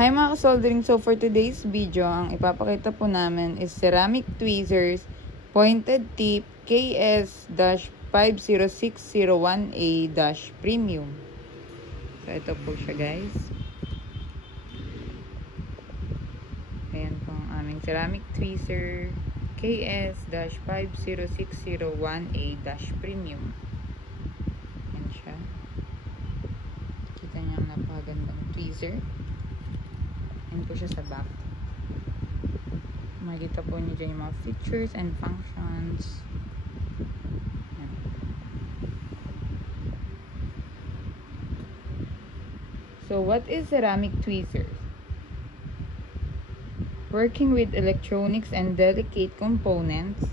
Hi mga kasoldering, so for today's video, ang ipapakita po namin is ceramic tweezers pointed tip KS-50601A-Premium. So ito po siya guys. Ayan po ang aming ceramic tweezer KS-50601A-Premium. Ayan siya. Kita niyo ang napakagandang tweezer. Ayan po siya sa back. Makikita po niyo dyan yung mga features and functions. Ayan. So, what is ceramic tweezers? Working with electronics and delicate components,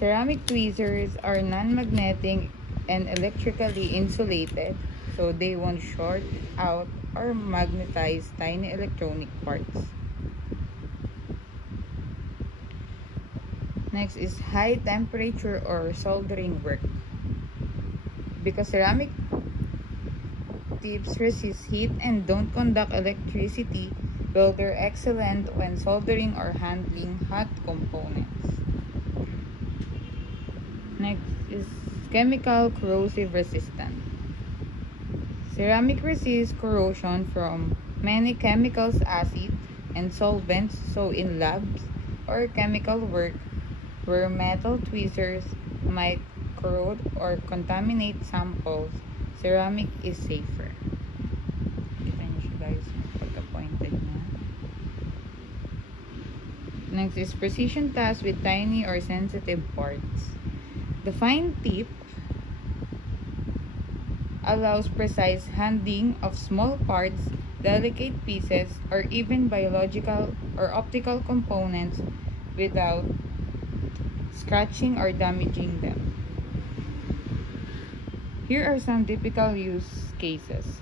ceramic tweezers are non-magnetic and electrically insulated, so they won't short out or magnetize tiny electronic parts. Next is high temperature or soldering work. Because ceramic tips resist heat and don't conduct electricity, well, they're excellent when soldering or handling hot components. Next is chemical corrosive resistant. Ceramic resists corrosion from many chemicals, acid, and solvents, so in labs or chemical work where metal tweezers might corrode or contaminate samples, ceramic is safer. Kita niyo siya guys, pagka-pointed niya. Next is precision task with tiny or sensitive parts. The fine tip allows precise handling of small parts, delicate pieces, or even biological or optical components without scratching or damaging them. Here are some typical use cases.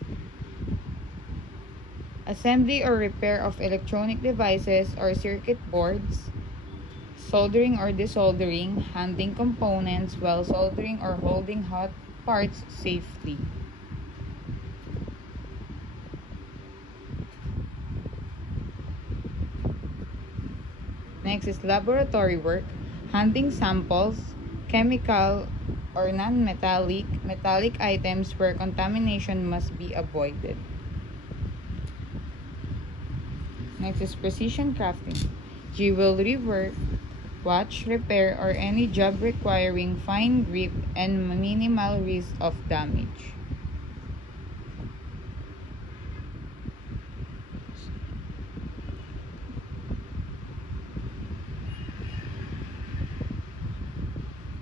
Assembly or repair of electronic devices or circuit boards, soldering or desoldering, handling components while soldering or holding hot parts safely. Next is laboratory work, handling samples, chemical or non-metallic, metallic items where contamination must be avoided. Next is precision crafting, jewelry work, watch repair, or any job requiring fine grip and minimal risk of damage.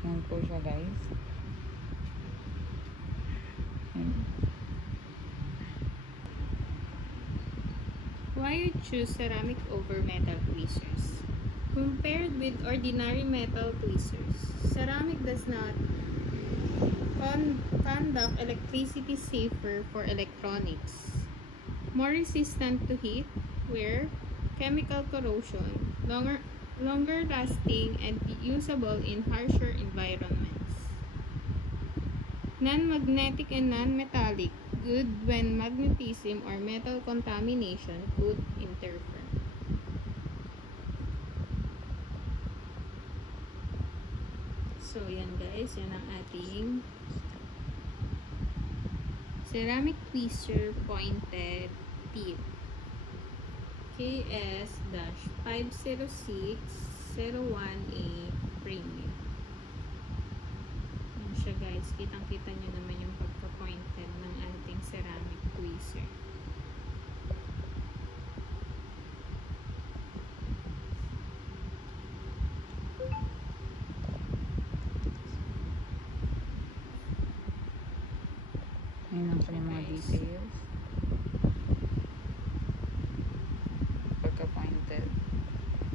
Yan po siya guys. Why you choose ceramic over metal tweezers? Compared with ordinary metal tweezers, ceramic does not conduct electricity, safer for electronics, more resistant to heat, wear, chemical corrosion, longer lasting, and usable in harsher environments. Non-magnetic and non-metallic, good when magnetism or metal contamination could interfere. So, yan guys, yan ang ating ceramic tweezer pointed tip KS-50601A Premium. Yan siya guys, kitang-kita nyo naman yung pagka-pointed ng ating ceramic tweezer. Ayan lang po yung mga details. Pagka-pointed.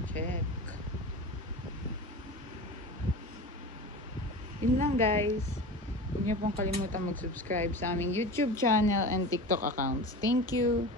Check. Yun lang guys. Huwag niyo pong kalimutan mag-subscribe sa aming YouTube channel and TikTok accounts. Thank you!